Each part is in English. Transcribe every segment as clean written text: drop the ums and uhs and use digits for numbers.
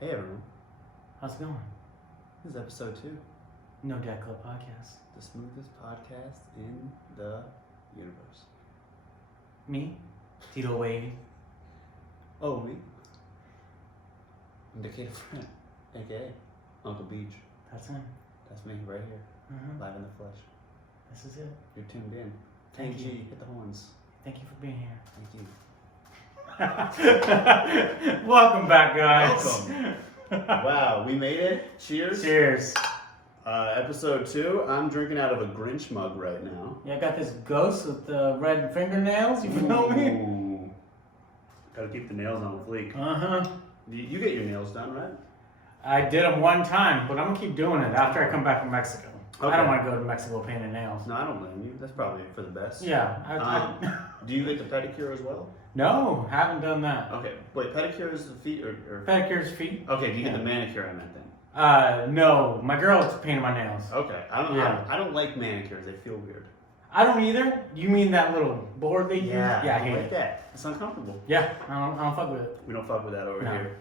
Hey everyone, How's it going? this is episode 2, No Dad Club Podcast. the smoothest podcast in the universe. Me, Tito Wavy. Oh, me? I'm Decatur Friend, aka Uncle Beach. That's him. That's me right here, Uh-huh. live in the flesh. This is it. You're tuned in. Thank G, you. hit the horns. Thank you for being here. Thank you. Welcome back, guys. Welcome. Wow, we made it. Cheers. Cheers. Episode 2. I'm drinking out of a Grinch mug right now. Yeah, I got this ghost with the red fingernails. You feel me? Ooh. Gotta keep the nails on fleek. Uh-huh. You get your nails done, right? I did them one time, but I'm gonna keep doing it after I come back from Mexico. Okay. I don't want to go to Mexico painting nails. No, I don't blame you. That's probably for the best. Yeah. Do you get the pedicure as well? No, haven't done that. Okay. Wait, pedicure is the feet or... Pedicure's feet. Okay, do you get Yeah. the manicure I meant then? No. My girl's painting my nails. Okay. I don't like manicures. They feel weird. I don't either. You mean that little board they use? Yeah, I don't hate like it. that. It's uncomfortable. Yeah, I don't fuck with it. We don't fuck with that over No. here.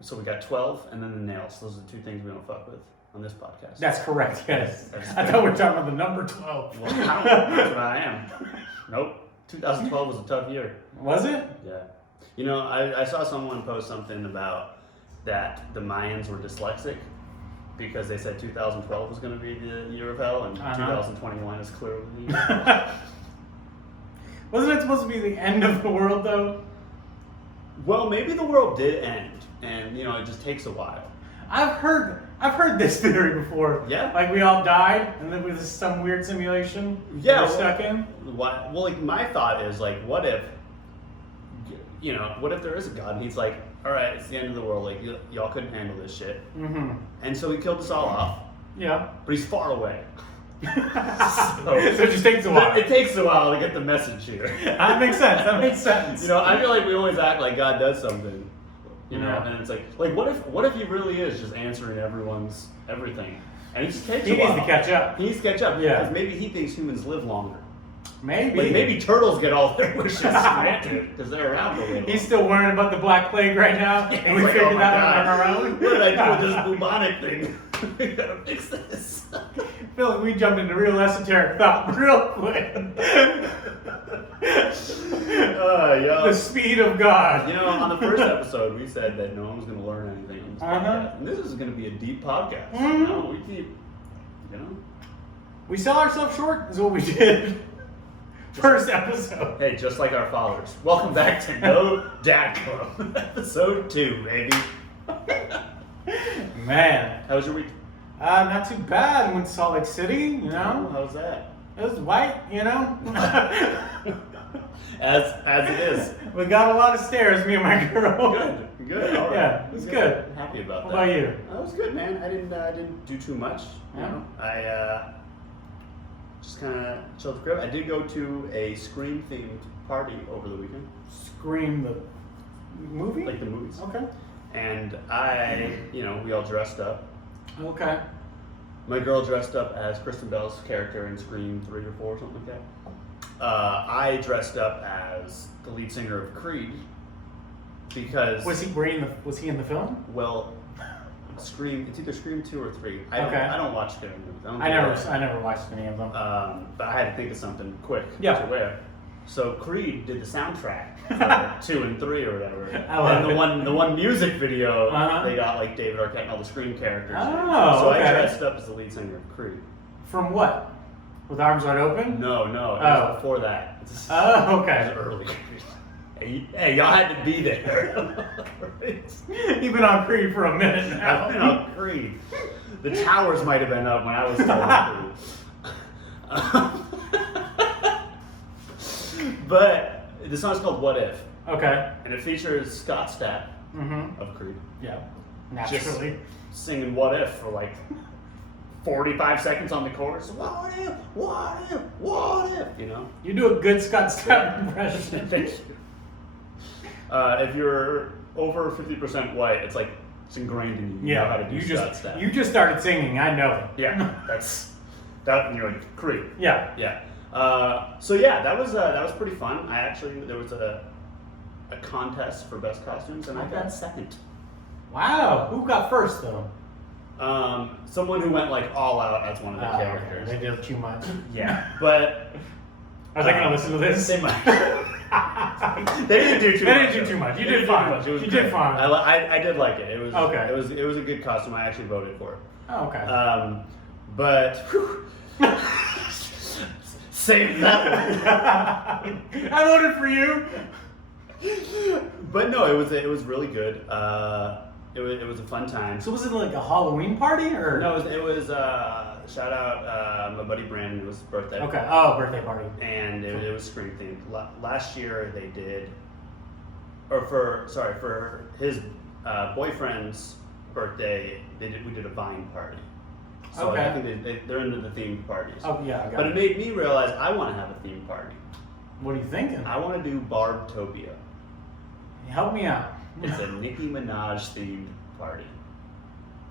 So we got 12 and then the nails. Those are the two things we don't fuck with on this podcast. That's correct, yes. That's I thought we were talking about the number 12. Well, that's what I am. Nope. 2012 was a tough year. Was it? Yeah. You know, I saw someone post something about that the Mayans were dyslexic because they said 2012 was going to be the year of hell and 2021 is clearly the year of hell. Wasn't it supposed to be the end of the world, though? Well, maybe the world did end and, you know, it just takes a while. I've heard this theory before. Yeah. Like we all died and then was some weird simulation Yeah, we're well- stuck in. Why, well, like, my thought is, like, what if there is a God and he's like, all right, it's the end of the world, like, y'all couldn't handle this shit. Mm-hmm. And so he killed us all off, Yeah. but he's far away. So it just takes a while. It takes a while to get the message here. That makes sense. You know, I feel like we always act like God does something, you know, Yeah. and it's like what if he really is just answering everyone's everything, and it just takes He a while. needs to catch up. He needs to catch up, Yeah. because maybe he thinks humans live longer. Maybe. Like maybe turtles get all their wishes granted because they're around a little. He's still worrying about the Black Plague right now, and we It's like, figured oh my that God. out on our own. What did I do with this bubonic thing? We gotta fix this. I feel like we jumped into real esoteric thought real quick. Yeah. The speed of God. You know, on the first episode, we said that no one was going to learn anything on this Uh-huh. podcast. And this is going to be a deep podcast. Mhm. You know, we keep, you know. We sell ourselves short is what we did. First episode. Hey, just like our followers. Welcome back to No Dad Club, episode 2, baby. Man. How was your week? Not too bad. Went to Salt Lake City, you know. How was that? It was white, you know. As it is. We got a lot of stairs, me and my girl. Good. All right. Yeah, it was good. I'm happy about What that. about you? That was good, man. I didn't do too much. You Yeah. know, I just kind of chilled at the crib. I did go to a Scream themed party over the weekend, Scream the movie? like the movies. Okay. And we all dressed up. Okay. My girl dressed up as Kristen Bell's character in Scream 3 or 4, something like that. I dressed up as the lead singer of Creed because Was he in the film? well, Scream. It's either Scream 2 or 3. Okay. I don't watch scary movies. I never watched any of them. But I had to think of something quick Yeah. to wear. So Creed did the soundtrack for 2 and 3 or whatever. I love and it. the one music video, Uh-huh. they got like David Arquette and all the Scream characters. Oh, so okay. I dressed up as the lead singer of Creed. From what? With arms wide open? No, it Oh. was before that. Oh, It okay. was early. Hey, y'all had to be there. You've been on Creed for a minute I've been now. on Creed. The towers might have been up when I was still on Creed. But the song's called What If, Okay. and it features Scott Stapp Mm-hmm. of Creed Yeah. Naturally. singing What If for like 45 seconds on the chorus. What if, what if, what if, you know? You do a good Scott Stapp impression. Thank you. If you're over 50% white, it's like it's ingrained in you. You know how to do Scott Stapp. You just started singing. I know. Yeah, that. And you're like Creed. Yeah. Yeah. So yeah, that was pretty fun. There was a contest for best costumes, and I got second. Wow. Who got first though? Someone who went like all out as one of the Okay. characters. They did too much. Yeah, but Was I gonna listen to this? they might. They didn't do too They much. didn't do too much. You They did didn't do fine. much. It was You great. did fine. I did like it. It was Okay. It was a good costume. I actually voted for it. Oh, okay. But whew, save that one. I voted for you. But no, it was really good. It was a fun time. So was it like a Halloween party or? No, it was shout out my buddy Brandon. It was his birthday. Okay. Oh, birthday party. And it was Scream themed. Last year they did, for his boyfriend's birthday, we did a Vine party. So Okay. I think they're into the themed parties. Oh yeah, I got But it it. made me realize I want to have a themed party. What are you thinking? I want to do Barbtopia. Help me out. It's a Nicki Minaj themed party.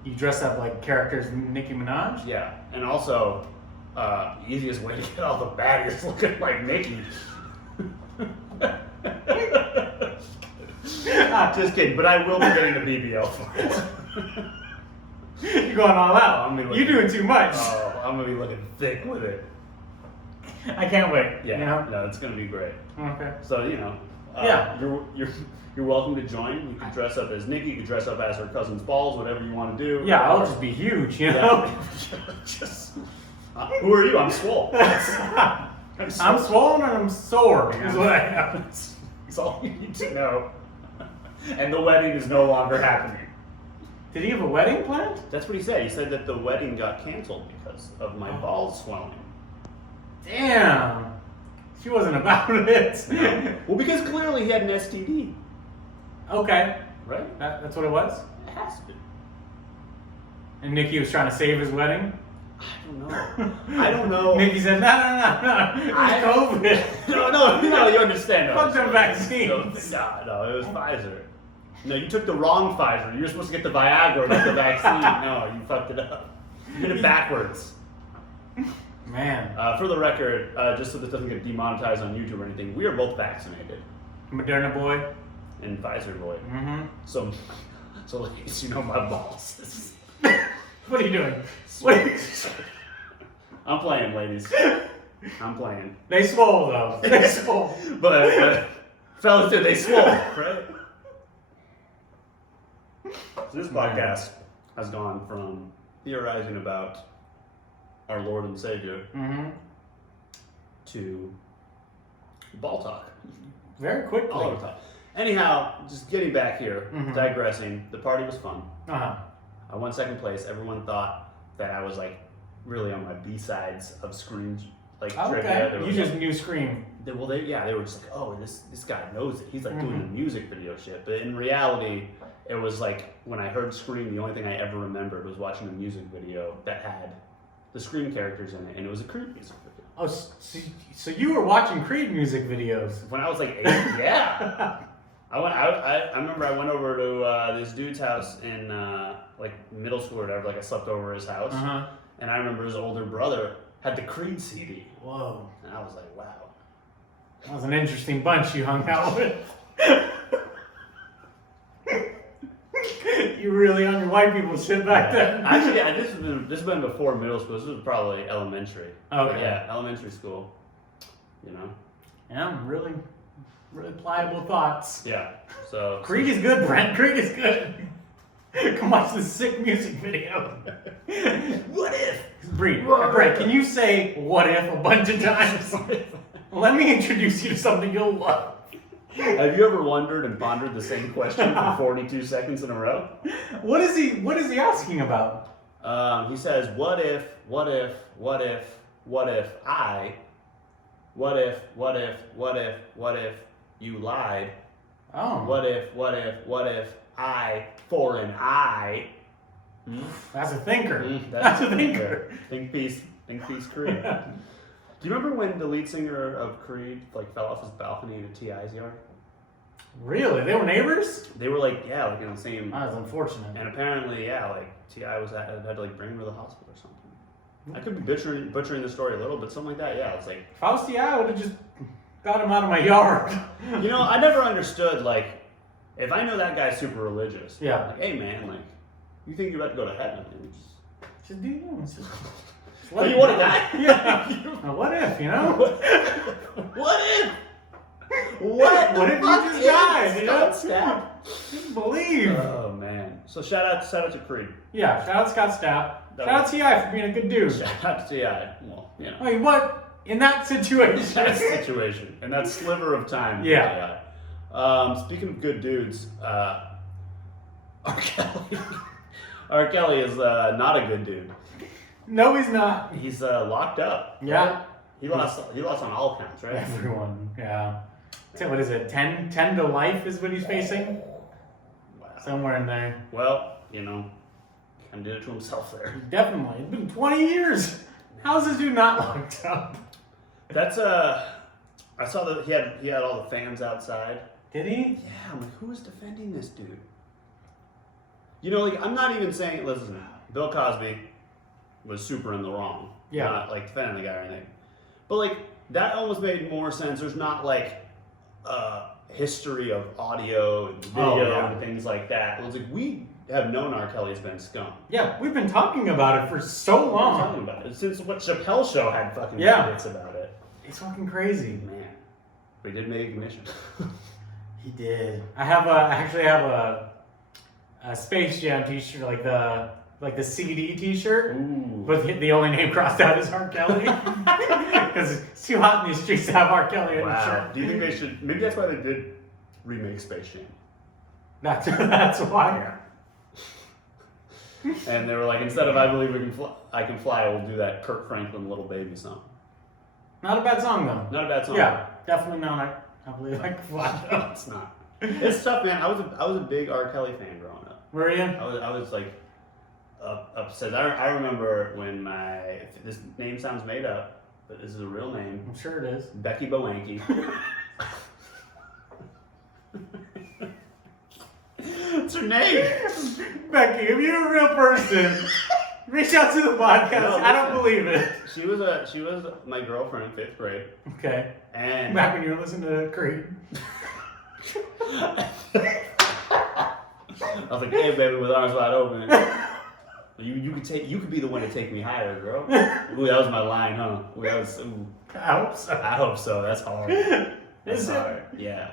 You dress up like characters Nicki Minaj? Yeah, and also easiest way to get all the baddies looking like Nicki. Just kidding, but I will be getting a BBL for it. You're going all out. I'm gonna be You're doing too much. Oh, I'm gonna be looking thick with it. I can't wait. Yeah, You know? no, it's gonna be great. Okay. So Yeah. you're welcome to join. You can dress up as Nikki. You can dress up as her cousin's balls. Whatever you want to do. Yeah, I'll just be huge, you know? Just, who are you? I'm swole. I'm swollen and I'm sore, is what I am. That's all you need to know. And the wedding is no longer happening. Did he have a wedding planned? That's what he said. He said that the wedding got canceled because of my balls swelling. Damn. She wasn't about it. Well, because clearly he had an STD, Okay. right? That's what it was? It has to be. And Nikki was trying to save his wedding? I don't know. Nikki said, no. It was COVID. No, you understand. No, Fuck them vaccines. No, it was Pfizer. No, you took the wrong Pfizer. You were supposed to get the Viagra, not the vaccine. No, you fucked it up. You did it backwards. Man. For the record, just so this doesn't get demonetized on YouTube or anything, we are both vaccinated. Moderna boy. And Pfizer boy. Mm-hmm. So ladies, you know my balls. What are you doing? What are you... I'm playing, ladies. I'm playing. They swole though. They swole. But fellas, dude, they swole, right? So this podcast has gone from theorizing about our Lord and Savior Mm-hmm. to ball talk. Very quickly. All the time. Anyhow, just getting back here, Mhm. digressing, the party was fun. Uh-huh. I won second place. Everyone thought that I was like really on my B-sides of Scream, like trivia. They Okay. were You like- just knew Scream. they were just like, oh, this guy knows it. He's like doing the Mhm. music video shit. But in reality, it was like when I heard Scream, the only thing I ever remembered was watching a music video that had the Scream characters in it, and it was a Creed music video. Oh, so you were watching Creed music videos. When I was like 8, yeah. I remember I went over to this dude's house in like middle school or whatever. Like I slept over at his house, Uh-huh. and I remember his older brother had the Creed CD, Whoa. and I was like, wow. That was an interesting bunch you hung out with. You really on your white people shit back then. Actually, this has been before middle school. This was probably elementary. Okay. But yeah, elementary school. You know. Yeah, really pliable thoughts. Yeah. So Creed is good, Brent. Creed is good. Come watch this sick music video. What if? Brent, can you say "what if" a bunch of times? Let me introduce you to something you'll love. Have you ever wondered and pondered the same question for 42 seconds in a row? What is he asking about? He says, what if you lied? Oh. What if I, for an I? That's a thinker. That's a thinker. Think peace, Creed. Do you remember when the lead singer of Creed like fell off his balcony into T.I.'s yard? Really? They were neighbors? They were like, yeah, like in the same. That was unfortunate. And apparently, yeah, like T.I. had to like bring him to the hospital or something. I could be butchering the story a little, but something like that. Yeah, it's like. If I was T.I., I would have just got him out of my yard. You know, I never understood like If I know that guy's super religious, Yeah. like, hey man, like, you think you're about to go to heaven? And Just do this. but you want to die? Yeah. Now, what if, you know? What if? What? What if you just died? You know? Scott Just believe. Oh man! So shout out to Creed. Yeah, shout out Scott Stapp. That Shout out T.I. for being a good dude. Shout out to T.I. Well, you know. I mean, what? In that situation. That situation and that sliver of time. Yeah. Speaking of good dudes, R. Kelly. R. Kelly is not a good dude. No, he's not. He's locked up. Yeah. Right? He lost on all counts, right? Everyone, yeah. So what is it? 10 to life is what he's facing? Wow. Somewhere in there. Well, you know, kind of did it to himself there. Definitely. It's been 20 years. How's this dude not locked up? That's I saw that he had all the fans outside. Did he? Yeah, I'm like, who is defending this dude? You know, like, I'm not even saying, listen, Bill Cosby was super in the wrong. Yeah. Not, like, defending the guy or anything. But, like, that almost made more sense. There's not, like, a history of audio and video and things like that. It was like, we have known R. Kelly's been scum. Yeah, we've been talking about it for so I'm long. talking about it. Since what Chappelle Show had fucking Yeah. bits about it. It's fucking crazy. Man. We did make ignition. He did. I actually have a Space Jam t-shirt, like the CD t-shirt. Ooh. But the only name crossed out is R. Kelly. Because it's too hot in these streets to have R. Kelly in the Wow. shirt. Do you think they should? Maybe that's why they did remake Space Jam. That's why. And they were like, instead of I Believe I Can Fly, we'll do that Kirk Franklin Little Baby song. Not a bad song though. Not a bad song. Yeah, definitely not. I believe I can fly. No, it's not. It's tough, man. I was a big R. Kelly fan growing up. Were you? I was like upset. I remember when this name sounds made up, but this is a real name. I'm sure it is. Becky Bowanky. It's her name. Becky, if you're a real person, reach out to the podcast. No, I don't listen. believe it. She was my girlfriend in 5th grade, Okay. and Back when you were listening to Creed. I was like, "Hey, baby, with arms wide open, you could be the one to take me higher, girl." Ooh, that was my line, huh? Ooh, that was. Ooh. I hope so. I hope so. That's hard. That's Is it? hard. Yeah.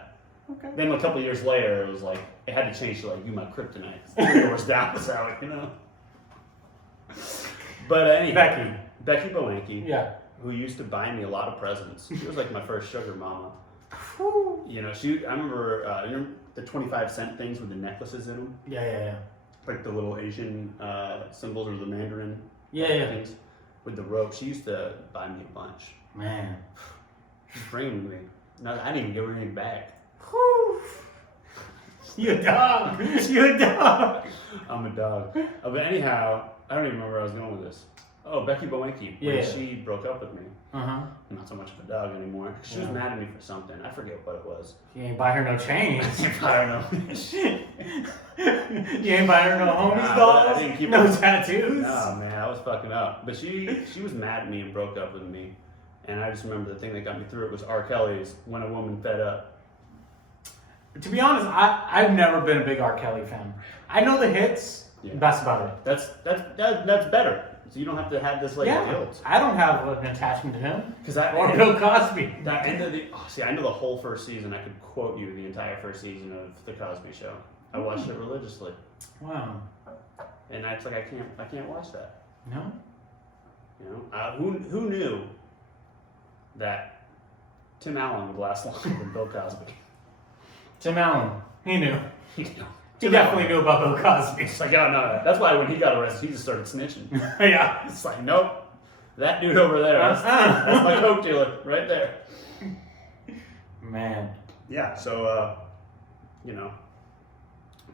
Okay. Then a couple years later, it was like it had to change to like "You My Kryptonite." 3 doors down, so you know. But anyway, Becky Bowanky, Yeah. who used to buy me a lot of presents. She was like my first sugar mama. Whew. You know, I remember, you know the 25-cent things with the necklaces in them? Yeah. Like the little Asian symbols or the Mandarin Yeah. things with the rope. She used to buy me a bunch. Man. She's bringing me. No, I didn't even give her anything back. Whew. You a dog. You a dog. I'm a dog. But anyhow, I don't even remember where I was going with this. Oh, Becky Bowanky. Yeah. When she broke up with me. Uh-huh. I'm not so much of a dog anymore. She was Yeah. mad at me for something. I forget what it was. You ain't buy her no chains. I don't know. You ain't buy her no homies Nah, but dolls. I didn't keep no her- tattoos. Oh man, I was fucking up. But she was mad at me and broke up with me. And I just remember the thing that got me through it was R. Kelly's When a Woman Fed Up. To be honest, I've never been a big R. Kelly fan. I know the hits. Yeah. That's about it. That's better. So you don't have to have this like guilt. I don't have an attachment to him. Because Or Bill Cosby. that end of I know the whole first season. I could quote you the entire first season of The Cosby Show. I watched it religiously. Wow. And it's like I can't watch that. No? You know, who knew that Tim Allen would last longer than Bill Cosby? Tim Allen. He knew. You know, He definitely knew about Bill Cosby. It's like, oh no, that's why when he got arrested, he just started snitching. Yeah. It's like, nope, that dude over there, that's my coke dealer right there. Man. Yeah, so you know,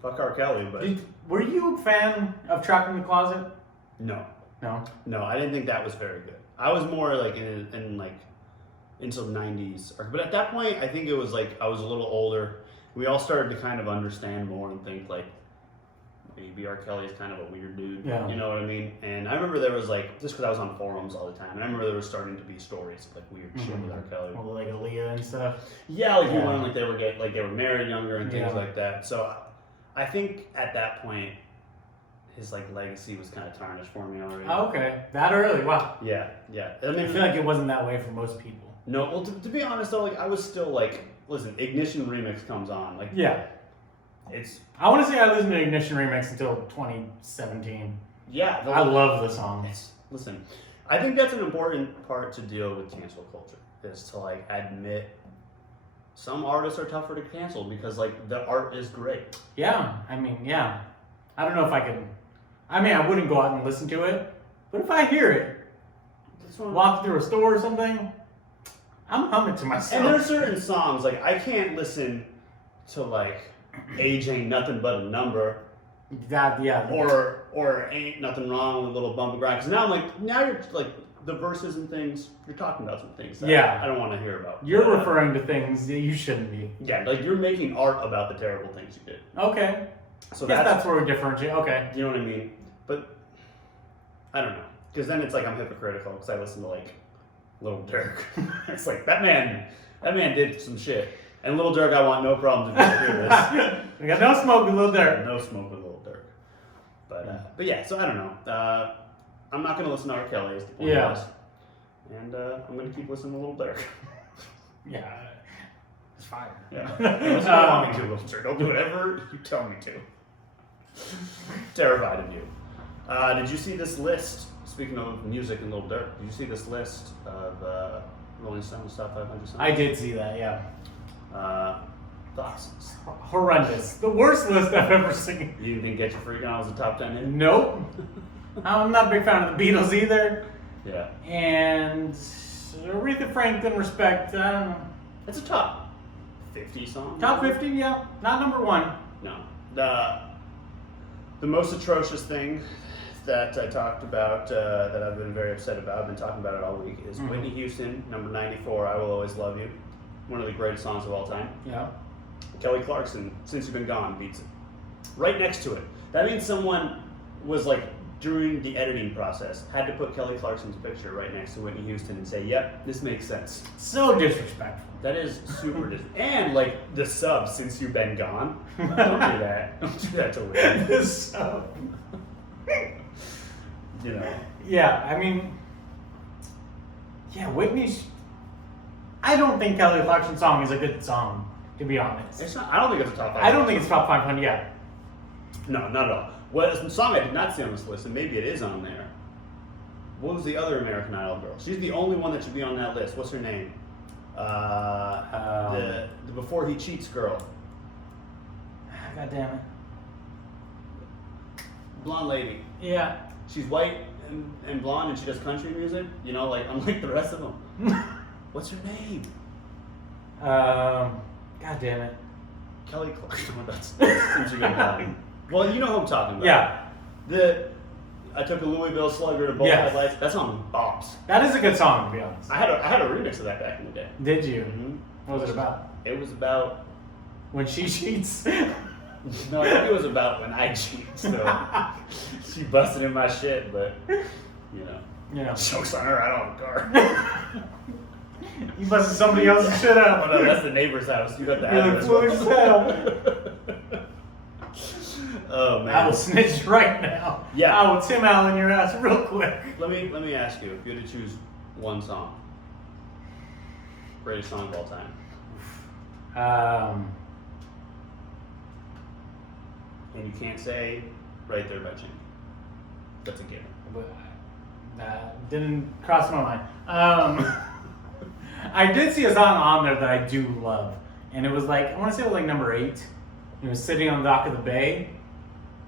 fuck R. Kelly, but Were you a fan of Trapped in the Closet? no, No. I didn't think that was very good. I was more like in like until '90s, but at that point, I think it was like I was a little older. We all started to kind of understand more and think like, maybe R. Kelly's kind of a weird dude. Yeah. You know what I mean? And I remember there was like, just because I was on forums all the time, and I remember there was starting to be stories of like weird shit with R. Kelly. Well, like Aaliyah and stuff. Yeah, like people like they were married younger and things Yeah. like that. So I think at that point, his like legacy was kind of tarnished for me already. Oh, okay, that early? Wow. Yeah. I I mean, feel like it wasn't that way for most people. no. Well, to be honest though, like I was still like, listen, Ignition remix comes on, like Yeah. it's I want to say I listened to Ignition Remix until 2017. yeah. I love the song. Listen, I think that's an important part to deal with cancel culture is to like admit some artists are tougher to cancel because like the art is great. Yeah, I mean, yeah. I don't know if I could. I mean, I wouldn't go out and listen to it, but if I hear it, walk through a store or something, I'm humming to myself. And there's certain songs like I can't listen to like Age Ain't Nothing But a Number That or Ain't Nothing Wrong with a Little Bump of Grind because now you're like the verses and things you're talking about some things that I don't want to hear about. You're referring to things that you shouldn't be. Yeah, like you're making art about the terrible things you did. Okay. So that's where we differentiate. Okay. You know what I mean? But I don't know. Because then it's like I'm hypocritical because I listen to like Lil Durk. It's like that man did some shit. And Lil Durk, I want no problem to hear this. We got no smoke with Lil Durk. No smoke with Lil Durk. But yeah, so I don't know. I'm not gonna listen to R. Kelly. Is the point of this. And I'm gonna keep listening to Lil Durk. Yeah. It's fire. Yeah. Unless you don't want me to, Lil Durk. I'll do whatever you tell me to. Terrified of you. Did you see this list? Speaking of music and Lil Durk, did you see this list of Rolling Stone's top 500 songs? I did see that, yeah. Thoughts? Horrendous. The worst list I've ever seen. You didn't think Get Your Freak On was a top 10 hit? Nope. I'm not a big fan of the Beatles either. Yeah. And Aretha Franklin, respect, I don't know. It's a top 50 song. Top 50, yeah. Not number one. No. The most atrocious thing that I talked about, that I've been very upset about, I've been talking about it all week, is Whitney Houston, number 94, I Will Always Love You. One of the greatest songs of all time. Yeah. Kelly Clarkson, Since You've Been Gone, beats it. Right next to it. That means someone was like, during the editing process, had to put Kelly Clarkson's picture right next to Whitney Houston and say, yep, this makes sense. So disrespectful. That is super disrespectful. And like the sub, Since You've Been Gone. Don't do that. Don't do that to Whitney. The sub. You know. Yeah, I mean, yeah, Whitney's. I don't think Kelly Clarkson's song is a good song, to be honest. It's not, I don't think it's a top 500. I don't think it's top 500 yet. No, not at all. Well, a song I did not see on this list, and maybe it is on there. What was the other American Idol girl? She's the only one that should be on that list. What's her name? The Before He Cheats girl. God damn it. Blonde lady. Yeah. She's white and blonde, and she does country music. You know, like unlike the rest of them. What's her name? God damn it. Kelly Clarkson. That's since you're gonna Well, you know who I'm talking about. Yeah. I took a Louisville Slugger to both Yes. headlights. That song bops. That is a good song, to be honest. I had a remix of that back in the day. Did you? Mm-hmm. What was it about? It was about. When she cheats? No, I think it was about when I cheat. So she busted in my shit, but you know, Yeah. jokes on her. I don't have a car. You busted somebody else's shit Oh up. no, that's the neighbor's house. You got the You're address. the foolish hell. Oh man. I will snitch right now. Yeah. I will Tim Allen your ass real quick. Let me ask you, if you had to choose one song, greatest song of all time, and you can't say "Right There" by Chingy. That's a given. That didn't cross my mind. I did see a song on there that I do love, and it was like, I want to say it was like number 8. It was Sitting on the Dock of the Bay.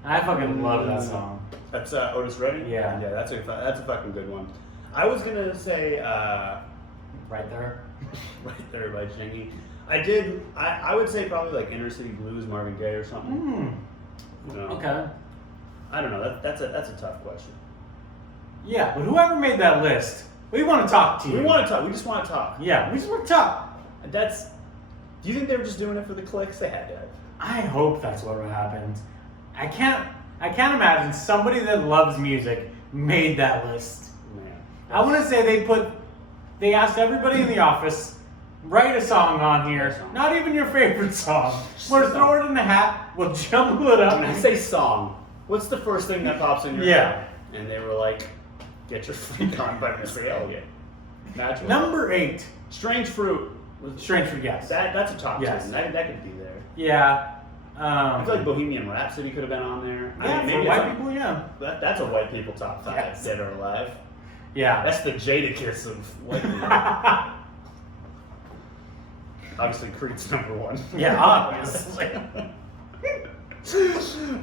I fucking love that song. That's Otis Redding. Yeah. Yeah, that's a fucking good one. I was gonna say Right There. "Right There" by Chingy. I would say probably like Inner City Blues, Marvin Gaye or something. You know? Okay. I don't know. That's a tough question. Yeah, but whoever made that list, we want to talk to you. We want to talk. We just want to talk. Yeah, we just want to talk. Do you think they were just doing it for the clicks? They had to have. I hope that's what happened. I can't. I can't imagine somebody that loves music made that list. Man. I want to say they asked everybody in the office, write a song on here. Not even your favorite song. We'll throw it in a hat. We'll jumble it up. When I say song, what's the first thing that pops in your head? And they were like, "Get your freak on" by Missy Elliott. Naturally. Number 8. Strange Fruit. Strange Fruit, yes. That's a top Yes. 10. That could be there. Yeah. I feel like Bohemian Rhapsody could have been on there. Yeah, I mean, for maybe white people, yeah. That's a white people top 5, Yes. dead or alive. Yeah. That's the Jadakiss of white people. Obviously, Creed's number 1. Yeah, obviously.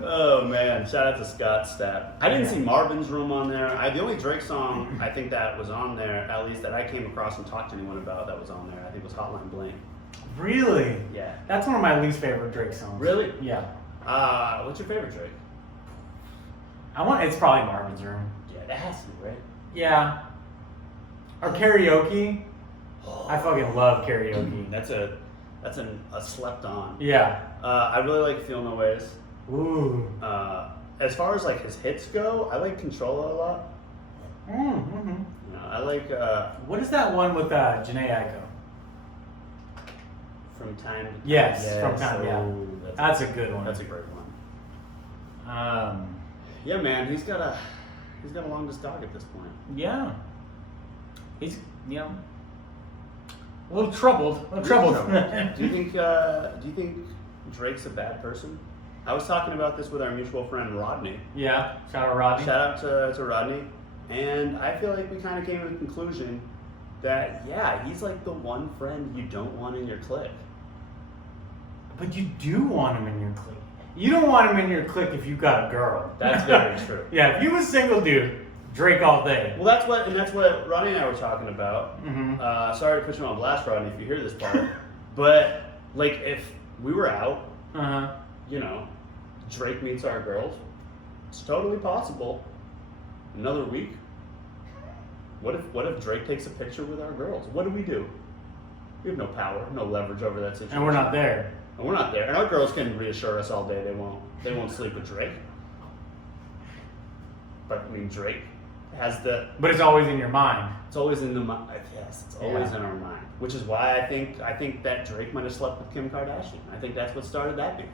Oh man! Shout out to Scott Stapp. I didn't see Marvin's Room on there. The only Drake song I think that was on there, at least that I came across and talked to anyone about that was on there, I think was Hotline Bling. Really? Yeah. That's one of my least favorite Drake songs. Really? Yeah. What's your favorite Drake? It's probably Marvin's Room. Yeah, that has to be right. Yeah. Or karaoke. I fucking love karaoke. That's a slept on. Yeah. I really like Feel No Ways. Ooh. As far as like his hits go, I like Controlla a lot. Mm-hmm. You know, I like What is that one with Janae Aiko? From Time to Time. Yes, From Time, yeah. Ooh, That's a good one. That's a great one. Yeah, man, he's got a long discog at this point. Yeah. He's, a little troubled. Do you think Drake's a bad person? I was talking about this with our mutual friend Rodney. Yeah. Shout out Rodney. Shout out to Rodney. And I feel like we kind of came to the conclusion that, yeah, he's like the one friend you don't want in your clique. But you do want him in your clique. You don't want him in your clique if you got a girl. That's very true. Yeah, if you was single dude, Drake all day. Well, that's what Rodney and I were talking about. Mm-hmm. Sorry to put you on blast, Rodney, if you hear this part. But, like, if we were out, you know, Drake meets our girls, it's totally possible. Another week. What if Drake takes a picture with our girls? What do? We have no power, no leverage over that situation. And we're not there. And we're not there. And our girls can reassure us all day they won't sleep with Drake. But I mean, Drake has But it's always in your mind. it's always in the mind. Yes, it's always in our mind. Which is why I think that Drake might have slept with Kim Kardashian. I think that's what started that beef.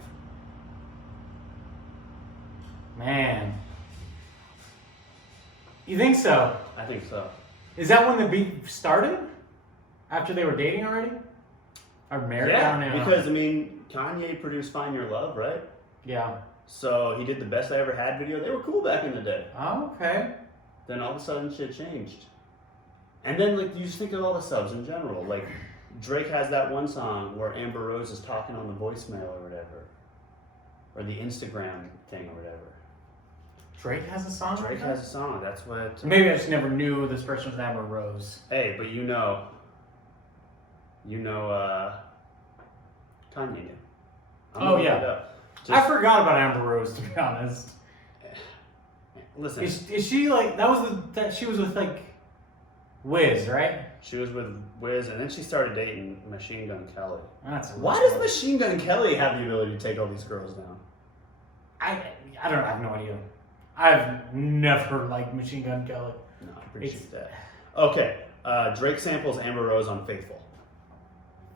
Man. You think so? I think so. Is that when the beef started? After they were dating already? Or married? I don't know. Because I mean, Kanye produced "Find Your Love," right? Yeah. So he did the "Best I Ever Had" video. They were cool back in the day. Oh, okay. Then all of a sudden, shit changed. And then, like, you just think of all the subs in general. Like, Drake has that one song where Amber Rose is talking on the voicemail or whatever, or the Instagram thing or whatever. Drake has a song? Drake has a song. That's what. Maybe I just never knew this person was Amber Rose. Hey, but you know, Kanye knew. Oh, yeah. I forgot about Amber Rose, to be honest. Listen, Is she like that she was with like Wiz, right? she was with Wiz, and then she started dating Machine Gun Kelly. Why does Machine Gun Kelly have the ability to take all these girls down? I don't know. I have no idea. I've never liked Machine Gun Kelly. No, I appreciate that. Okay, Drake samples Amber Rose on "Faithful."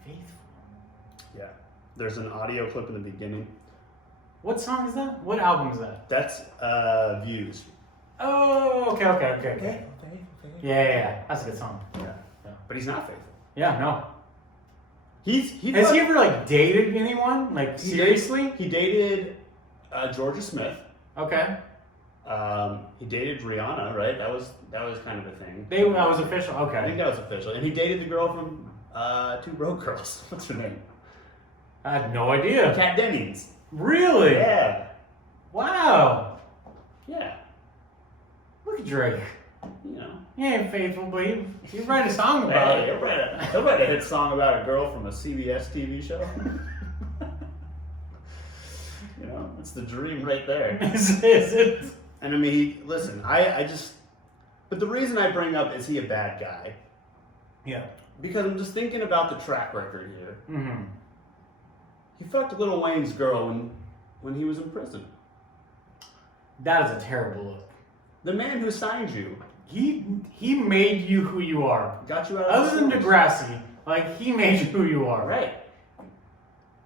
Faithful. Yeah, there's an audio clip in the beginning. What song is that? What album is that? That's Views. Oh, okay. Yeah. That's a good song. Yeah, but he's not faithful. Yeah, no. Has Has he ever like dated anyone? Like seriously? He dated Georgia Smith. Okay. He dated Rihanna, right? That was kind of a thing. That was official. I think Okay. that was official. And he dated the girl from Two Broke Girls. What's her name? I had no idea. Kat Dennings. Really? Yeah. Wow. Yeah. Look at Drake. You know. He ain't faithful, but he write a song about Hey, it. he'll write a hit song about a girl from a CBS TV show. You know, it's the dream right there. Is it? And I mean, listen, but the reason I bring up is he a bad guy? Yeah. Because I'm just thinking about the track record here. Mm-hmm. He fucked Lil Wayne's girl when he was in prison. That is a terrible look. The man who signed you He made you who you are. got you out of Other than the schools. Degrassi, like he made you who you are. Right.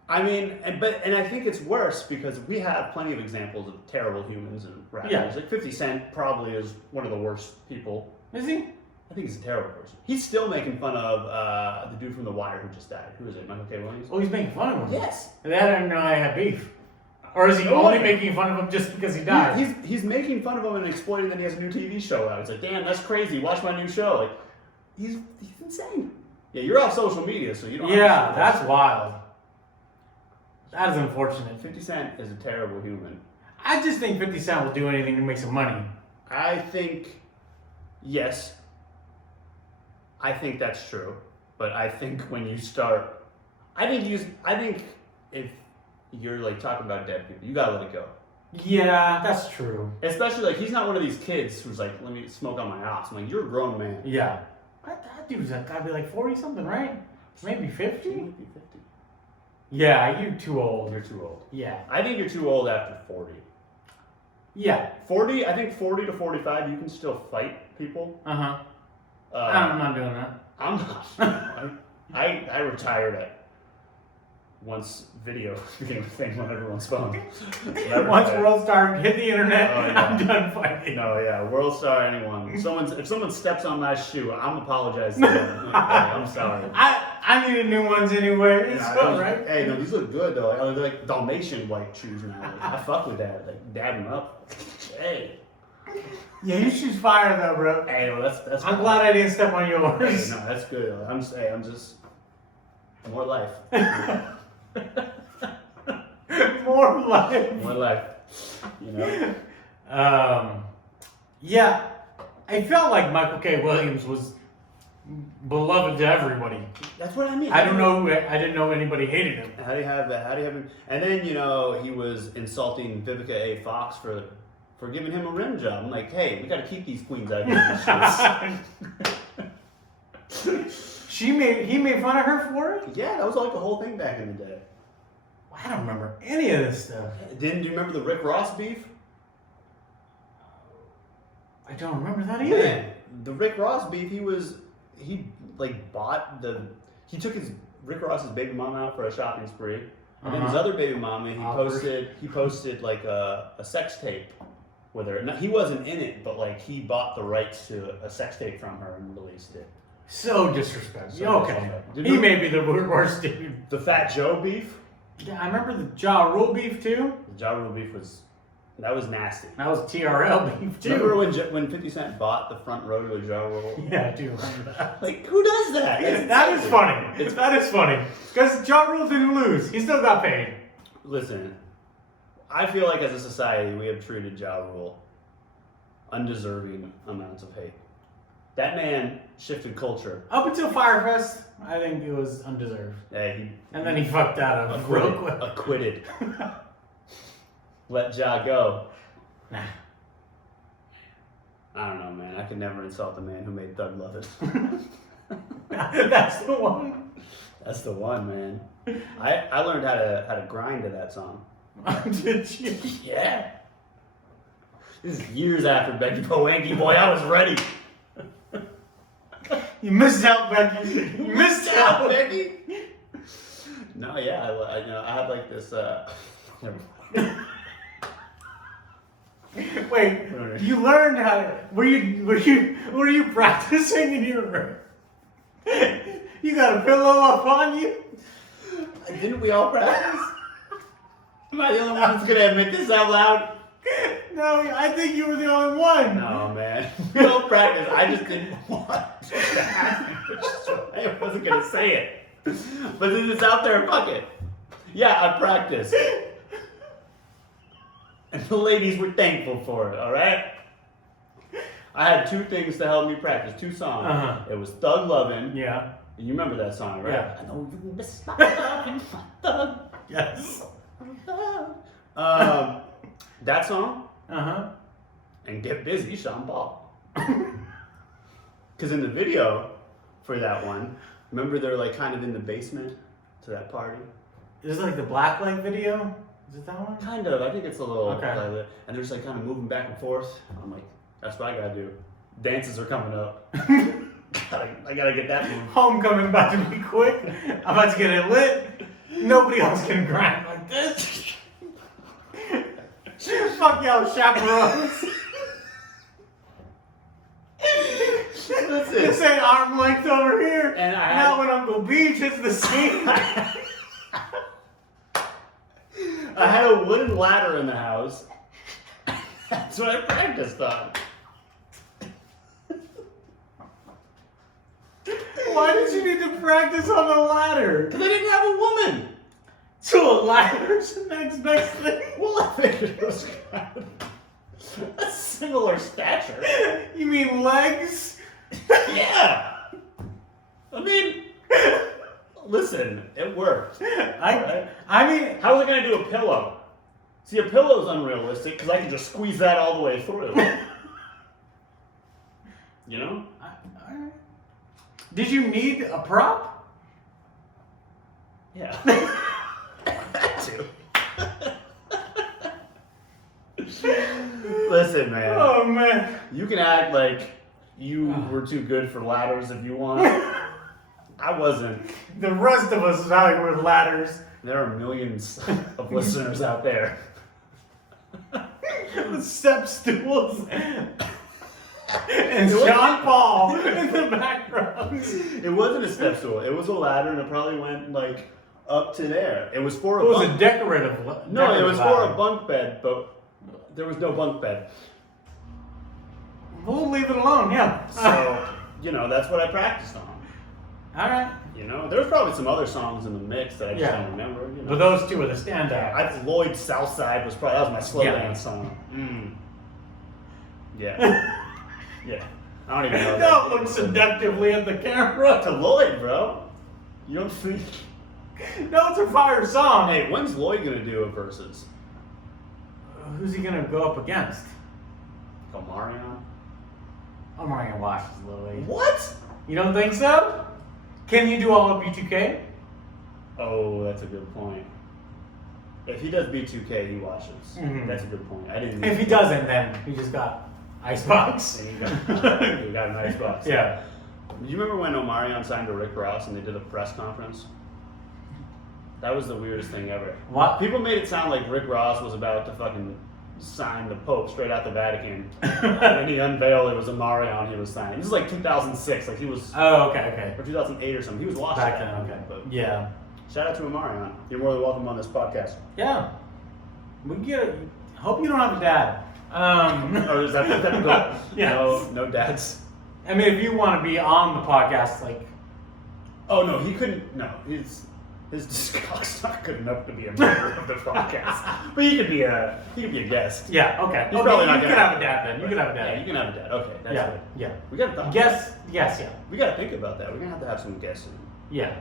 I mean, and I think it's worse because we have plenty of examples of terrible humans and rappers. Yeah. Like 50 Cent probably is one of the worst people. Is he? I think he's a terrible person. He's still making fun of the dude from The Wire who just died. Who is it? Michael K. Williams? Oh, he's making fun of him. Yes. I didn't know I had beef. Or is he only making fun of him just because he died? He's making fun of him and exploiting that he has a new TV show out. It's like, damn, that's crazy. Watch my new show. Like, he's insane. Yeah, you're off social media, so you don't. Yeah, that's wild. That is unfortunate. 50 Cent is a terrible human. I just think 50 Cent will do anything to make some money. I think, yes. I think that's true, but I think when you start, I think if you're like talking about dead people, you gotta let it go. Yeah, that's true. Especially like he's not one of these kids who's like, let me smoke on my ass. I'm like, you're a grown man. Yeah. That dude's gotta be like 40 something, right? Maybe 50? He might be 50. Yeah, you're too old. You're too old. Yeah. I think you're too old after 40. Yeah. 40, I think 40 to 45, you can still fight people. Uh-huh. I'm not doing that. I'm not. I retired at once video became a thing on everyone's phone. Once World Star hit the internet, Oh, yeah. I'm done fighting. No, yeah, World Star, anyone. If someone steps on my shoe, I'm apologizing to them. Okay, I'm sorry. I needed new ones anyway. It's fun, right? Hey, no, these look good though. They're like Dalmatian white shoes now. Like, I fuck with that. Like dab them up. Hey. Yeah, your shoes fire though, bro. Hey, well that's. I'm glad I didn't step on Hey, yours. no, that's good. I'm just more life. More life. More life. You know. Yeah, I felt like Michael K. Williams was beloved to everybody. That's what I mean. I didn't know anybody hated him. How do you have that? How do you have him? And then he was insulting Vivica A. Fox for giving him a rim job. I'm like, hey, we got to keep these queens out of these He made fun of her for it? Yeah, that was like a whole thing back in the day. I don't remember any of this stuff. Do you remember the Rick Ross beef? I don't remember that either. Man, the Rick Ross beef. He took Rick Ross's baby mama out for a shopping spree, and then his other baby mama, he posted like a sex tape with her. He wasn't in it, but like he bought the rights to a sex tape from her and released it. So disrespectful. So Okay. disrespectful. He may be the worst dude. The Fat Joe beef. Yeah, I remember the Ja Rule beef too. The Ja Rule beef was nasty. That was TRL beef too. Remember when 50 Cent bought the front row to a Ja Rule? Yeah, I do remember that. Like, who does that? That is funny. That is funny. Because Ja Rule didn't lose. He still got paid. Listen, I feel like as a society we have treated Ja Rule undeserving amounts of hate. That man shifted culture. Up until Firefest, I think it was undeserved. Hey, And then he fucked out of real quick. Acquitted. Let Ja go. Nah. I don't know, man. I could never insult the man who made Thug Love It. That's the one. That's the one, man. I learned how to grind to that song. Did you? Yeah. This is years after Becky Powanky, boy. I was ready. You missed out, Becky. You missed out, Becky. No, yeah, I had like this. Wait, you learned how? Were you practicing in your room? You got a pillow up on you? Didn't we all practice? Am I the only one that's gonna admit this out loud? No, I think you were the only one. No, man. We all practice. I just didn't want to ask you. I wasn't gonna say it. But since it's out there, fuck it. Yeah, I practiced. And the ladies were thankful for it, alright? I had two things to help me practice, two songs. Uh-huh. It was Thug Lovin'. Yeah. You remember that song, right? Yeah. I know you miss my lovin', my thug. Yes. That song, And Get Busy, Sean Paul. Because in the video for that one, remember they're like kind of in the basement to that party? It was like the Blacklight video. Is it that one? Kind of. I think it's a little. Okay. And they're just like kind of moving back and forth. I'm like, that's what I gotta do. Dances are coming up. I gotta get that move. Homecoming about to be quick. I'm about to get it lit. Nobody else can grind like this. Fuck y'all chaperones. This ain't arm length over here. And I Not when Uncle Beach hits the scene. I had a wooden ladder in the house. That's what I practiced on. Why did you need to practice on the ladder? Because I didn't have a woman. So a ladder's the next best thing. Well, I figured it was kind of a similar stature. You mean legs? Yeah. I mean, listen, it worked. I mean, How was I going to do a pillow? See, a pillow's unrealistic because I can just squeeze that all the way through. You know? did you need a prop? Yeah. Had to. Listen, man. Oh man. You can act like you were too good for ladders if you want. I wasn't. The rest of us is out here with ladders. There are millions of listeners out there. With step stools. And John Paul in the background. It wasn't a step stool. It was a ladder, and it probably went like up to there. It was for a It was bunk. a decorative. No, it was for ladder. a bunk bed, but there was no bunk bed. We'll leave it alone. Yeah. So you know that's what I practiced on. All right. You know, there's probably some other songs in the mix that I just don't remember. You know. But those two are the standout. Lloyd Southside was probably that was my slow Yeah. dance song. Yeah. Yeah. I don't even know. Don't look seductively at the camera. To Lloyd, bro. You don't think? No, it's a fire song. Hey, when's Lloyd gonna do a versus? Who's he gonna go up against? Omarion? Omarion Wash is a little late. What? You don't think so? Can you do all of B2K? Oh, that's a good point. If he does B2K, he watches. Mhm. That's a good point. I didn't. If he doesn't, then he just got Icebox. Then you got a nice box. Yeah. Do you remember when Omarion signed to Rick Ross and they did a press conference? That was the weirdest thing ever. What? People made it sound like Rick Ross was about to fucking sign the Pope straight out the Vatican. And then he unveiled it was Omarion he was signing. This is like 2006, like he was, Oh, okay. or 2008 or something. He was lost Back at then, that okay. point, but Yeah. shout out to Omarion. You're more than welcome on this podcast. Yeah. We get. Hope you don't have a dad. Or is that typical? Yes. No dads. I mean, if you want to be on the podcast, like, Oh no, he couldn't. No, his cock's not good enough to be a member of the podcast. But he could be a guest. yeah, okay. He's Okay, probably not you gonna can have a dad then. You can have a Yeah, dad. you can have a dad. Okay, that's Yeah, good. yeah. We gotta Yes, yeah. We gotta think about that. We're gonna have to have some guests in. Yeah.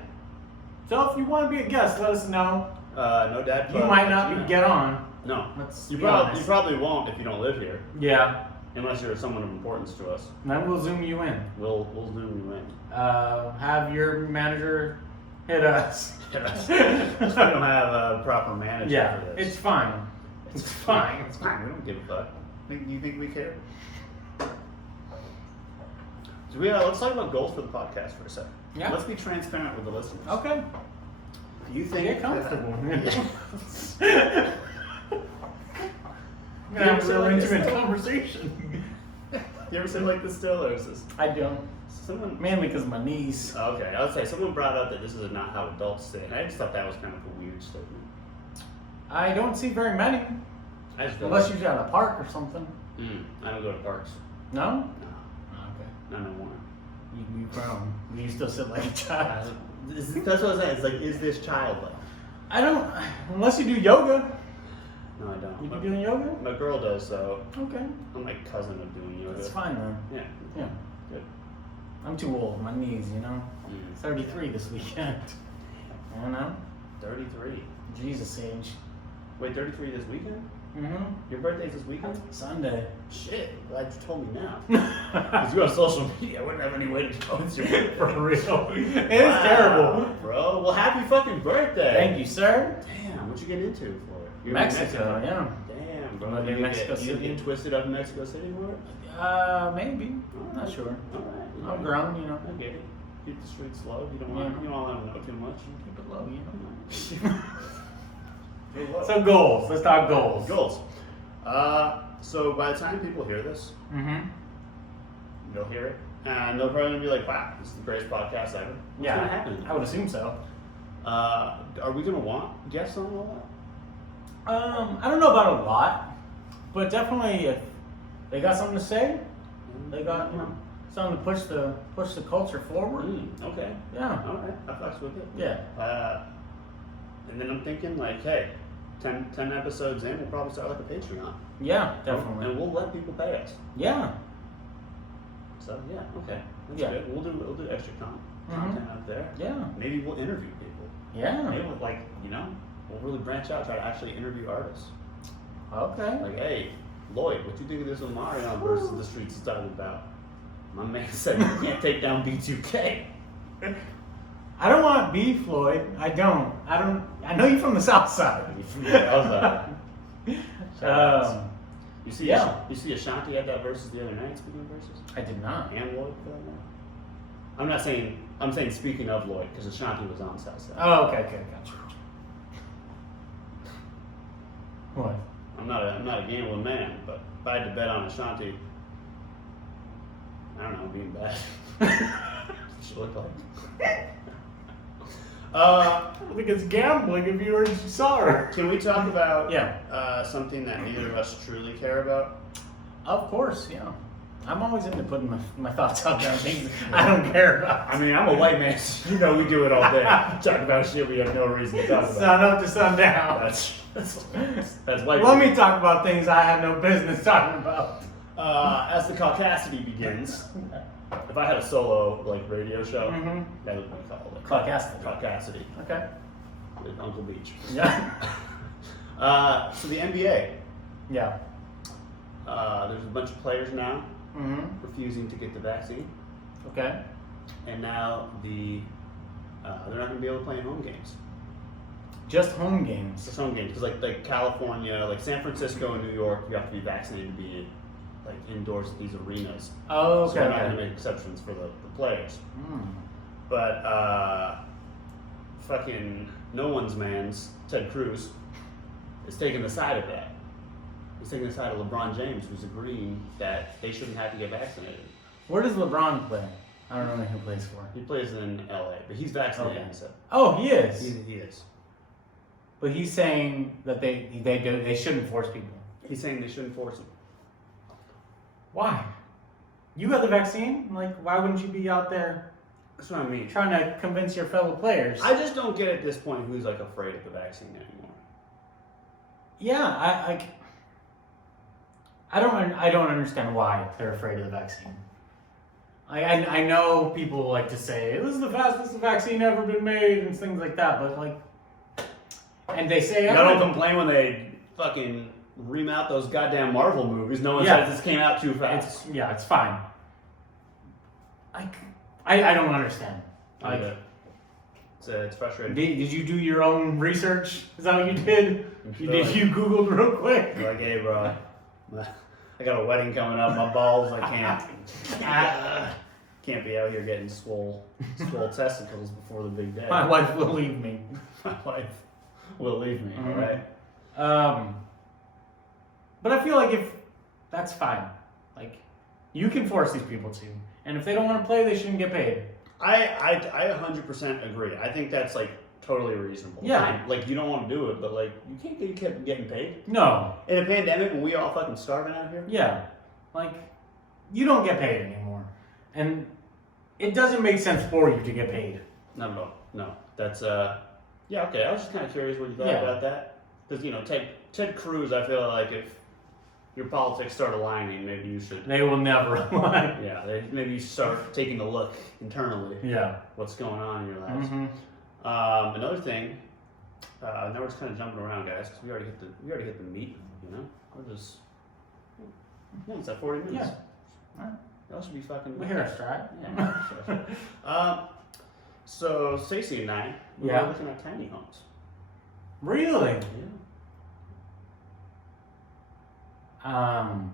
So if you want to be a guest, let us know. No dad. You Club, might not you know. get on. No. Let's You be probably honest. won't if you don't live here, Yeah. unless you're someone of importance to us. And then we'll zoom you in. We'll zoom you in. Have your manager hit us. we don't have a proper manager Yeah, for it's this. fine. It's fine. It's fine. We don't give a fuck. You think we care? So let's talk about goals for the podcast for a second. Yeah. Let's be transparent with the listeners. Okay. Do you think Get comfortable. Yeah. We're gonna have a real like this? intimate conversation. You ever said like this still, or is this I don't. someone? Mainly because my knees. Okay, I would say someone brought up that this is not how adults sit. And I just thought that was kind of a weird statement. I don't see very many. I just feel Unless like, you're at a park or something. I don't go to parks. No? No, Okay. not no more. You grown. You still sit like a child. That's what I said. It's like, is this childlike? I don't. Unless you do yoga. No, I don't. You be doing yoga? My girl does, so Okay. I'm like cousin of doing yoga. That's fine then. Yeah, Yeah. good. I'm too old. My knees, you know? 33 this weekend. I don't know. 33. Jesus age. Wait, 33 this weekend? Mm-hmm. Your birthday's this weekend? Sunday. Shit, glad you told me now. Because you on social media, I wouldn't have any way to know it's your birthday. For real. It is terrible. Bro. Well, happy fucking birthday. Thank you, sir. Damn, what you getting into for it? You're in Mexico, yeah. Damn, bro. Maybe You Mexico get, you City. get twisted up in Mexico City for it? Maybe. I'm not sure. Alright. I'm grown, you know. I get it. Keep the streets low. You don't Yeah. want you don't want to know too much. Keep it low, you know. Hey, low. So goals. Let's talk goals. Goals. So by the time people hear this, Mm-hmm. they'll hear it, and they're probably gonna be like, "Wow, this is the greatest podcast ever." What's Yeah, gonna happen? I would assume so. Are we gonna want guests on all that? I don't know about a lot, but definitely if they got something to say, they got something to push the culture forward. Okay. Yeah. All right. I fucks with it. Yeah. And then I'm thinking like, hey, 10 episodes in, we'll probably start like a Patreon. Yeah, definitely. And we'll let people pay us. Yeah. So yeah, okay. That's Yeah. good. We'll do extra content out there. Yeah. Maybe we'll interview people. Yeah. Maybe we'll, like, we'll really branch out, try to actually interview artists. Okay. Like, hey, Lloyd, what you think of this Omarion versus the streets is talking about? My man said you can't take down B2K. I don't want beef, Floyd. I don't. I know you're from the South Side. You see, Yeah. you see Ashanti had that versus the other night. Speaking of verses, I did not. and Lloyd for that matter. I'm saying speaking of Lloyd because Ashanti was on Southside. Oh, okay, gotcha. What? I'm not a gambling man, but if I had to bet on Ashanti, I don't know, being bad. She looked like. I think it's gambling if you already saw her. Can we talk about Yeah. something that neither of us truly care about? Of course, yeah. I'm always into putting my thoughts out there on things I don't care about. I mean, I'm a white man, so you know we do it all day. Talk about shit we have no reason to talk about. Sun up to sundown. That's white. Let me talk about things I have no business talking about. As the caucasity begins, if I had a solo radio show, Mm-hmm. that would be called Caucasity. Caucasity Okay. with Uncle Beach. Yeah. So the NBA, Yeah. there's a bunch of players now Mm-hmm. refusing to get the vaccine, Okay. and now they're not going to be able to play in home games. Just home games. It's home games because like California, like San Francisco and New York, you have to be vaccinated to be indoors at these arenas. Oh, okay. So we're not going to make exceptions for the players. Mm. But fucking no one's man's Ted Cruz is taking the side of that. He's taking the side of LeBron James, who's agreeing that they shouldn't have to get vaccinated. Where does LeBron play? I don't know who he plays for. He plays in LA, but he's vaccinated. Okay. He said. Oh, he is. He is. But he's saying that they shouldn't force people. He's saying they shouldn't force him. Why? You got the vaccine? Like, why wouldn't you be out there That's what I mean. trying to convince your fellow players? I just don't get at this point who's afraid of the vaccine anymore. Yeah, I don't understand why they're afraid of the vaccine. I know people like to say this is the fastest vaccine ever been made and things like that, but and they say Y'all don't complain when they fucking remount those goddamn Marvel movies. No one Yeah. says this came out too fast. it's fine. I don't understand. It's frustrating. Did you do your own research? Is that what you did? Did you Googled real quick? You're like, hey, bro, I got a wedding coming up. My balls, I can't be out here getting swole testicles before the big day. My wife will leave me. My wife will leave me. Mhm. All right. But I feel like if that's fine, you can force these people to, and if they don't want to play, they shouldn't get paid. I 100% agree. I think that's totally reasonable. Yeah. You don't want to do it, but you can't keep getting paid No. in a pandemic when we all fucking starving out here. Yeah. You don't get paid anymore, and it doesn't make sense for you to get paid. Not at all. No. That's yeah. Okay. I was just kind of curious what you thought Yeah. about that because Ted Cruz. I feel like if your politics start aligning, maybe you should. They will never lie. Yeah, maybe you start taking a look internally. Yeah. What's going on in your lives? Mm-hmm. Another thing. Now we're just kind of jumping around, guys, because we already hit the meat. We're just. It's at 40 minutes. Yeah. Alright. That should be fucking. We hear us, right? Yeah. So Stacey and I, we Yeah. were looking at tiny homes. Really? Yeah. Why?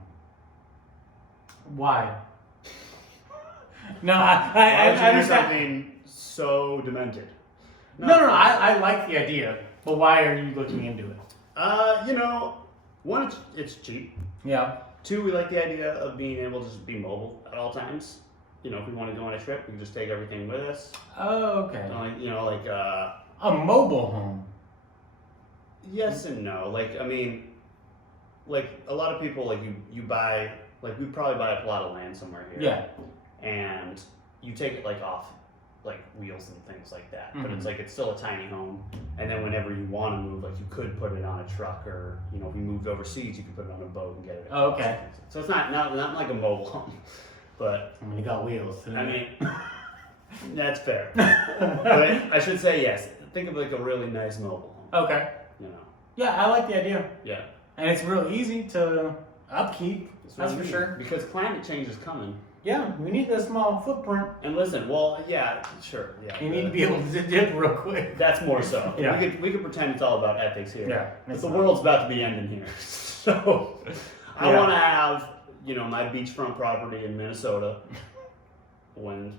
No, Why I would you do understand. something so demented? No, I like the idea, but why are you looking into it? One, it's cheap. Yeah. Two, we like the idea of being able to just be mobile at all times. If we want to go on a trip, we can just take everything with us. Oh, okay. A mobile home. Yes and no. A lot of people, you buy, we probably buy a plot of land somewhere here. Yeah. And you take it off wheels and things like that. But Mhm. it's still a tiny home. And then whenever you want to move, you could put it on a truck, or if you moved overseas, you could put it on a boat and get it. Oh, okay. So it's not like a mobile home, but I mean, you got wheels. that's fair. But I should say yes. Think of a really nice mobile home. Okay. You know. Yeah, I like the idea. Yeah. And it's real easy to upkeep. That's for sure. Because climate change is coming. Yeah, we need a small footprint. And listen, well, yeah, sure, yeah. You need to be able to dip real quick. That's more so. Yeah. We could pretend it's all about ethics here. Yeah. But the world's about to be ending here. So I Yeah. want to have, my beachfront property in Minnesota when,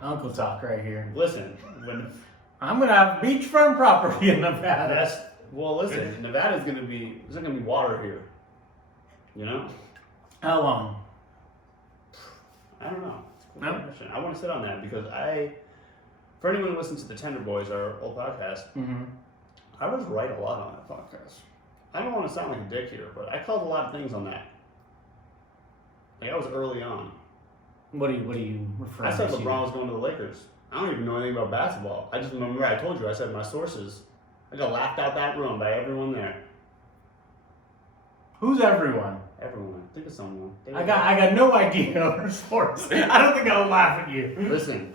Uncle talk right here. listen, when I'm gonna have beachfront property in Nevada. listen, Nevada's going to be, there's not going to be water here. How long? I don't know. It's a cool No? question. I want to sit on that because for anyone who listens to the Tender Boys, our old podcast, Mm-hmm. I was right a lot on that podcast. I don't want to sound like a dick here, but I called a lot of things on that. I was early on. What are you referring I said to? LeBron was going to the Lakers. I don't even know anything about basketball. I just remember I told you, I said my sources. I got laughed out that room by everyone there. Who's everyone? Everyone. Think of someone. I got no idea of sports. I don't think I'll laugh at you. Listen,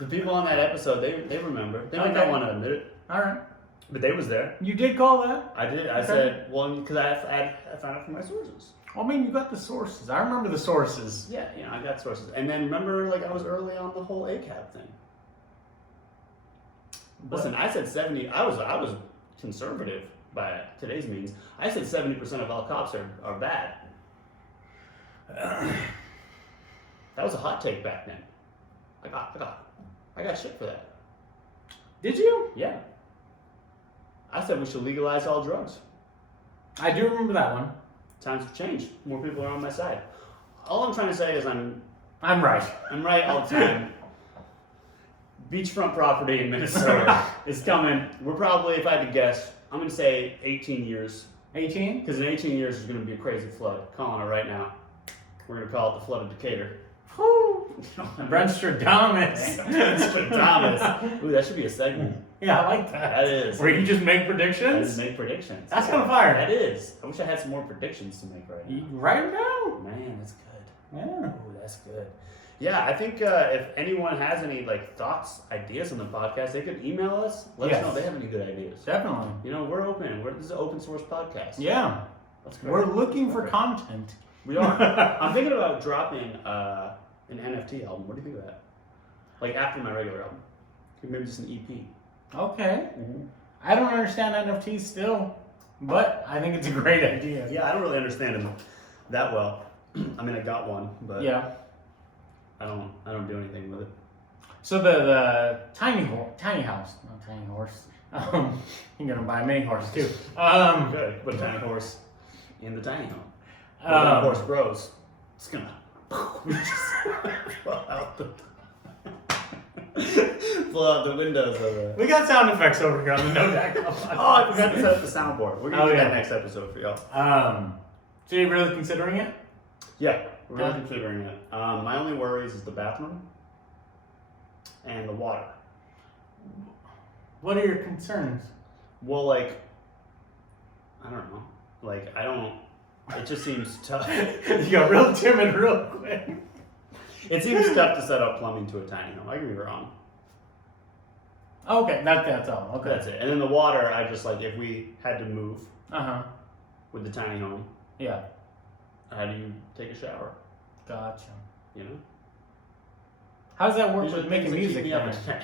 the people on that episode, they remember. They might not Okay. want to admit it, All right. but they was there. You did call that? I did. I Okay. said, well, because I found it from my sources. I mean, you got the sources. I remember the sources. Yeah, I got sources. And then remember, I was early on the whole ACAB thing. Listen, I said 70. I was conservative by today's means. I said 70% of all cops are bad. That was a hot take back then. I got shit for that. Did you? Yeah. I said we should legalize all drugs. I do remember that one. Times have changed. More people are on my side. All I'm trying to say is I'm right. right all the time. Beachfront property in Minnesota is coming. We're probably, if I had to guess, I'm going to say 18 years. 18? Because in 18 years, there's going to be a crazy flood. Calling it right now. We're going to call it the flood of Decatur. Whew. Brunstradamus. Brunstradamus. Ooh, that should be a segment. Yeah, I like that. That is. Where you just make I predictions? just make predictions. That's kind of fire. That is. I wish I had some more predictions to make right now. You write them down. Man, that's good. Yeah. Oh, that's good. Yeah, I think if anyone has any thoughts, ideas on the podcast, they could email us. Let us know if they have any good ideas. Definitely. We're open. This is an open source podcast. Yeah. That's great. We're looking for Perfect. content. We are. I'm thinking about dropping an NFT album. What do you think of that? After my regular album, maybe just an EP. Okay. Mm-hmm. I don't understand NFTs still, but I think it's a great idea. Yeah, I don't really understand them that well. I mean, I got one, but Yeah. I don't do anything with it. So the tiny house, not tiny horse. You're gonna buy a mini horse too. Good. Put a tiny horse in the tiny home. When that horse grows, it's gonna blow out the windows of the. We got sound effects over here on the Nodak. Oh, I forgot to set up the soundboard. We're gonna do that next episode for y'all. So you're really considering it? Yeah, we're really considering it. My only worries is the bathroom and the water. What are your concerns? Well, I don't know. I don't. It just seems tough. You got real timid real quick. It seems tough to set up plumbing to a tiny home. I could be wrong. Okay, that's all. Okay. That's it. And then the water, I just if we had to move with the tiny home, Yeah. how do you take a shower? Gotcha. How does that work These are with making things that keep music? me up then?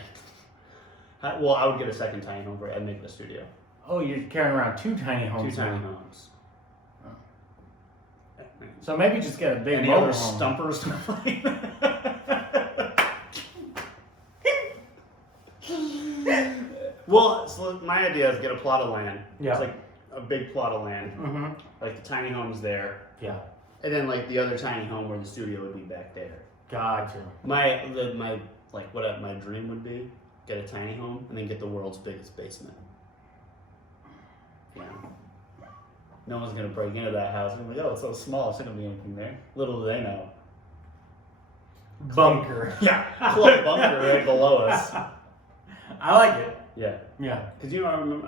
at night. Well, I would get a second tiny home. I'd make it a studio. Oh, you're carrying around two tiny homes. Two tiny now. homes. So maybe just get a big Any mobile other home. stumpers to play? Well, so my idea is get a plot of land. Yeah. It's like a big plot of land. Mm-hmm. Like the tiny home's there. Yeah. And then like the other tiny home where the studio would be back there. Gotcha. My what my dream would be, get a tiny home and then get the world's biggest basement. Yeah. No one's gonna break into that house and be like, oh, it's so small, it's not gonna be anything there. Little do they know. Bunker. Yeah, club bunker right below us. I like it. Yeah, Yeah. because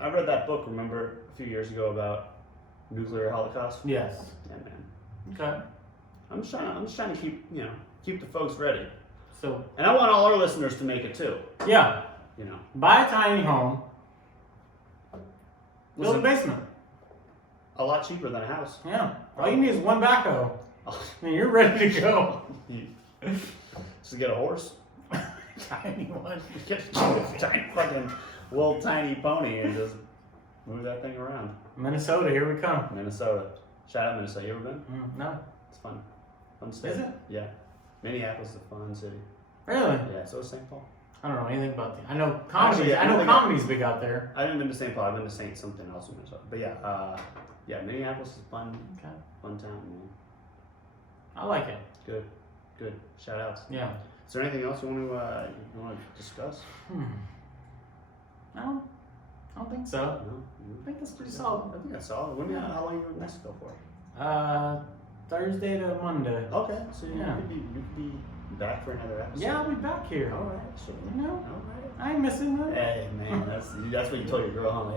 I read that book. Remember a few years ago about nuclear holocaust. Yes. Yeah, man. Okay. I'm just trying to keep the folks ready, So, and I want all our listeners to make it too. yeah. You know, Buy a tiny home. Build a Listen, basement. a lot cheaper than a house. Yeah. All you need is one backhoe. Oh, And you're ready to go. just get a horse, Tiny one. get a tiny fucking little tiny pony, and just move that thing around. Minnesota, here we come. Minnesota, shout out Minnesota. You ever been? No. It's fun. Fun city. Is it? Yeah. Minneapolis is a fun city. Really? Yeah, so is St. Paul. I don't know anything about the. I know comedy. Actually, I I know think comedy's big out there. I haven't been to St. Paul. I've been to St. something else in Minnesota. But yeah, Minneapolis is fun, Okay. fun town, man. I like it. Good. Shout outs. Yeah. Is there anything else you want to discuss? No, I don't think so. No. I think that's pretty solid. I think that's solid. How long are you in Mexico for? Thursday to Monday. Okay, so you Yeah. could be back for another episode. Yeah, I'll be back here. All right. Sure. You know, All right. I ain't missing nothing. Hey man, that's what you told your girl, huh?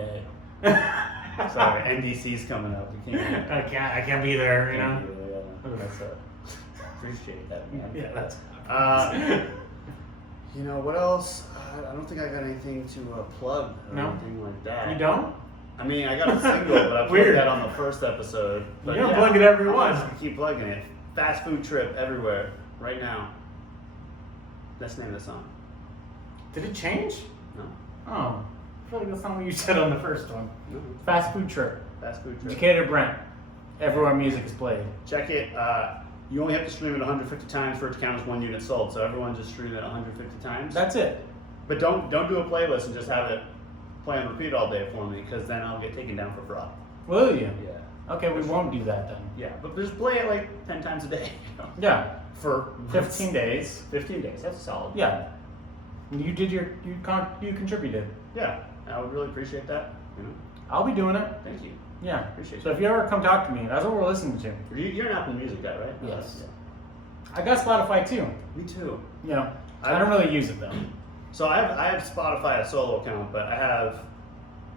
Hey. Sorry, NDC's coming up. You can't. I can't be there. You know. Yeah, that's appreciate that, man. Yeah, that's. You know what else? I don't think I got anything to plug or No? anything like that. You don't? I mean, I got a single, but I plugged Weird. that on the first episode. But You don't plug it every I'm once. just keep plugging it. Fast food trip everywhere right now. That's the name of the song. Did it change? No. Oh, I feel like that's not what you said on the first one. No. Fast food trip. Fast food trip. Decatur Brent. Everywhere music is played. Check it. You only have to stream it 150 times for it to count as one unit sold. So everyone just stream it 150 times. That's it. But don't do a playlist and just have it play on repeat all day for me, because then I'll get taken down for fraud. Will you? Yeah. Okay, we won't do that then. Yeah, but just play it like 10 times a day. Yeah. For 15 days. 15 days. That's solid. Yeah. You did you contributed. Yeah. I would really appreciate that. You know. I'll be doing it. Thank you. Yeah. Appreciate So it. if you ever come talk to me, that's what we're listening to. You're an Apple Music guy, right? Yes. Yeah. I got Spotify too. Me too. You know, I don't really use it though. So I have Spotify, a solo account, but I have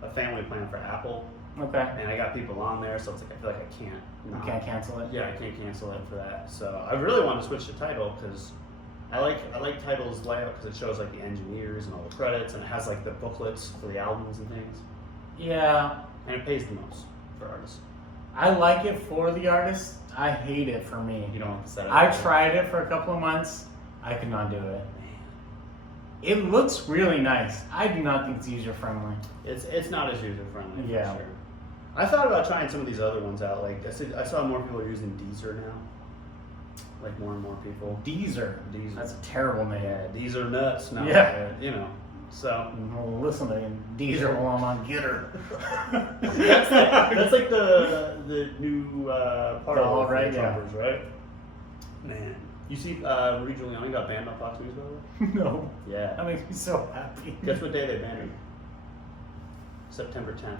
a family plan for Apple, Okay. and I got people on there, so it's like I feel like I can't. You not- can't cancel it. Yeah, I can't cancel it for that. So I really want to switch to Tidal because I like Tidal's layout because it shows like the engineers and all the credits, and it has like the booklets for the albums and things, Yeah. and it pays the most for artists. I like it for the artist. I hate it for me. You don't have to set it I up. tried it for a couple of months. I could not do it. It looks really nice. I do not think it's user friendly. It's not as user friendly. Yeah. For sure. I thought about trying some of these other ones out. Like I saw more people are using Deezer now. Like more and more people. Deezer. Deezer. That's a terrible name. Yeah, Deezer nuts now. Yeah. You know. So Well, listen to Deezer while I'm on Gitter. that's like the new part Oh, of right, the yeah. Trumpers, right? Man, you see, Rudy Giuliani got banned on Fox News, by the way. No. Yeah. That makes me so happy. Guess what day they banned him? September 10th.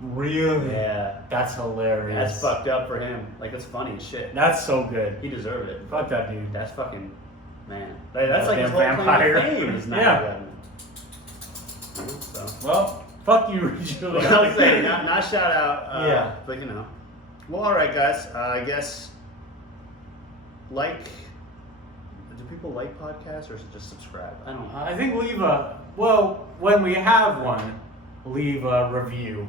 Really? Yeah. That's hilarious. That's fucked up for him. Like that's funny as shit. That's so good. He deserved it. Fuck that dude. That's fucking man. That's like his whole Goddamn vampire. claim to fame is not Yeah. revenue. So. Well, fuck you, Giuliani. Well, I was saying, not shout out. Yeah. But you know. Well, all right, guys. I guess. Do people like podcasts or is it just subscribe? I don't know. I think when we have one, leave a review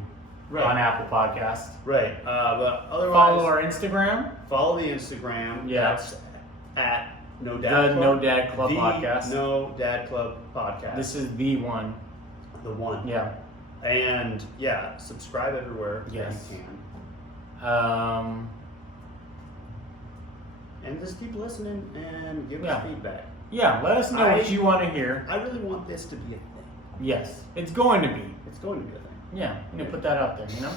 on Apple Podcast. Right. But otherwise, Follow our Instagram. follow the Instagram. Yeah. That's at No Dad The Club. No Dad Club The podcast. No Dad Club podcast. This is the one. the one. Yeah. And yeah, subscribe everywhere Yes. that you can. And just keep listening and give Yeah. us feedback. Yeah, let us know what you want to hear. I really want this to be a thing. Yes, it's going to be. It's going to be a thing. Yeah, you know, put that out there, you know?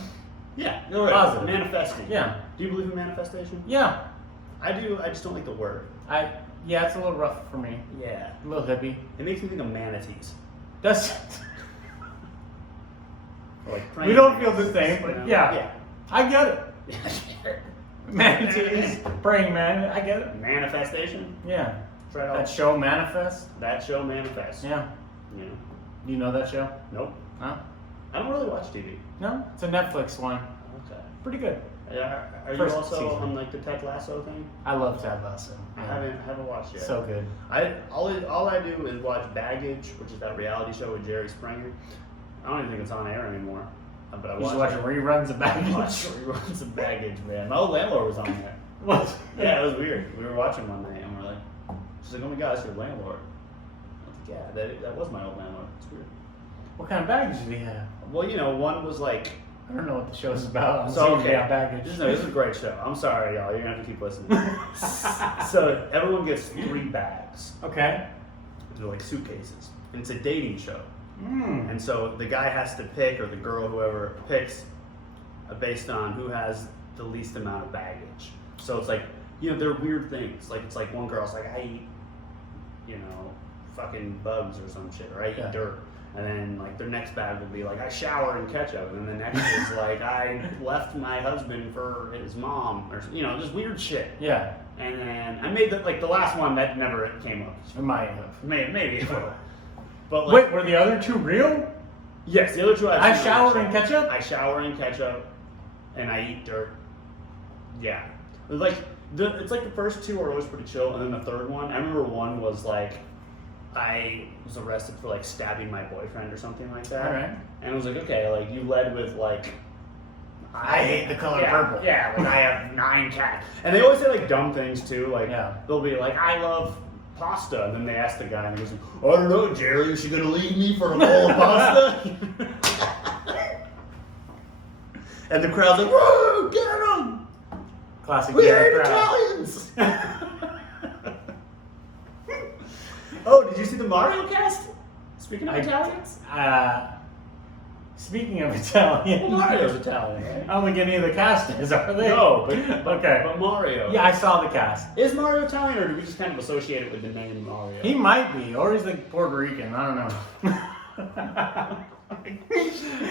Yeah, no, right. Positive. Manifesting. Yeah. Do you believe in manifestation? Yeah. I do. I just don't like the word. Yeah, it's a little rough for me. Yeah. A little hippie. It makes me think of manatees. That's. Or like We don't feel the same, you but know? yeah. I get it. Yeah. Manatees, praying man, I get it. Manifestation. Yeah. Try it That out. show Manifest. That show manifests. Yeah. You know. Do you know that show? Nope. Huh? I don't really watch TV. No? It's a Netflix one. Okay. Pretty good. Are you First also season. on like the Ted Lasso thing? I love Ted Lasso. I haven't watched yet. So good. All I do is watch Baggage, which is that reality show with Jerry Springer. I don't even think it's on air anymore. But I You just watch watching reruns of I Baggage. watched reruns of Baggage, man. My old landlord was on there. What? Yeah, it was weird. We were watching one night and we're like, she's like, oh my god, it's your landlord. I was like, yeah, that was my old landlord. It's weird. What kind of baggage do we have? Well, you know, one was like, I don't know what the show's about. I'm so seeing okay, baggage. this is a great show. I'm sorry, y'all. You're gonna have to keep listening. So everyone gets 3 bags. Okay. They're like suitcases. And it's a dating show. Mm. And so the guy has to pick, or the girl, whoever picks, based on who has the least amount of baggage. So it's like, you know, they're weird things. Like, it's like one girl's like, I eat, you know, fucking bugs or some shit, or I eat Yeah. dirt. And then, like, their next bag will be like, I shower in ketchup. And then the next is like, I left my husband for his mom, or, you know, just weird shit. Yeah. And then I made the last one that never came up. It might have. Maybe it will. But like, Wait, were the other two real? yes, the other two I seen on shower that in show. ketchup? I shower in ketchup, and I eat dirt. Yeah, like it's like the first 2 are always pretty chill, and then the third one, I remember one was like, I was arrested for like stabbing my boyfriend or something like that. All right. And it was like, okay, like you led with like, I hate the color purple. Yeah, like I have 9 cats, and they always say like dumb things too. Like Yeah. they'll be like, I love pasta, and then they ask the guy, and he goes, I don't know, Jerry, is she gonna leave me for a bowl of pasta? And the crowd's like, whoa, get him! Classic We Gary hate Pratt. Italians! Oh, did you see the Mario cast? Speaking of Italians? Speaking of Italian, Well, Mario's Italian, right? I don't think any of the cast is, are they? No, but Okay. But Mario. Yeah, I saw the cast. Is Mario Italian, or do we just kind of associate it with the name Mario? He might be, or he's like Puerto Rican. I don't know.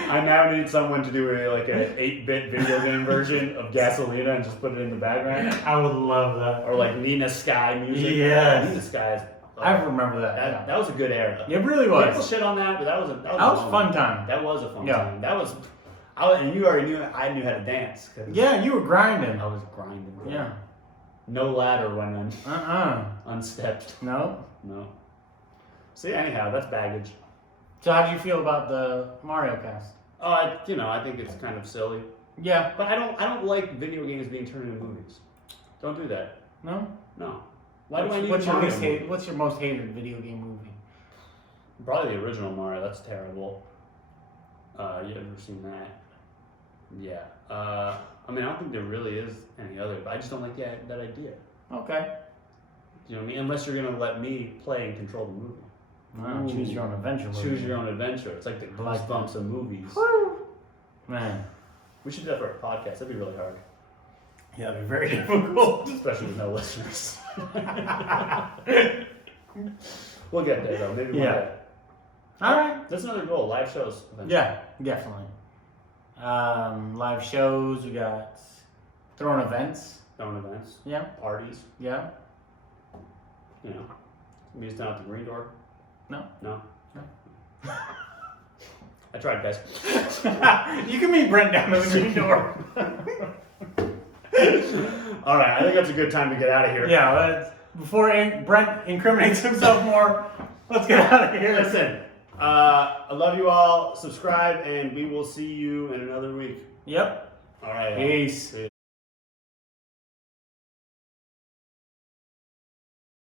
I now need someone to do like an 8-bit video game version of Gasolina and just put it in the background. I would love that. Or like Nina Sky music. Yes. Nina Sky is... I remember that. yeah. That was a good era. It really People was. shit on that, but that was a a fun time. That was a fun Yeah. time. And you already knew I knew how to dance. 'Cause Yeah, you were grinding. I was grinding. Bro. Yeah. No ladder when unstepped. No. No. See, anyhow, that's baggage. So how do you feel about the Mario cast? Oh, I think it's kind of silly, Yeah. but I don't like video games being turned into movies. Don't do that. No. No. Why do I need What's your Mario least movie? What's your most hated video game movie? Probably the original Mario. That's terrible. You ever seen that? Yeah. I mean, I don't think there really is any other, but I just don't like that idea. Okay. You know what I mean? Unless you're gonna let me play and control the movie. Wow, choose your own adventure movie. Choose your own adventure. It's like the I like goosebumps of movies. Man. We should do that for a podcast. That'd be really hard, Yeah, it'd be very difficult. especially with no listeners. We'll get there though. Maybe one Yeah. day. All right. That's another goal. Live shows. Eventually. Yeah, definitely. Live shows. We got throwing events. Throwing events, Yeah. parties. Yeah. You know, we just down at the Green Door. No. No. No. I tried, guys. You can meet Brent down at the Green Door. All right, I think that's a good time to get out of here. Yeah. Before Brent incriminates himself more, let's get out of here. Listen, I love you all. Subscribe, and we will see you in another week. Yep. All right. Peace. Peace.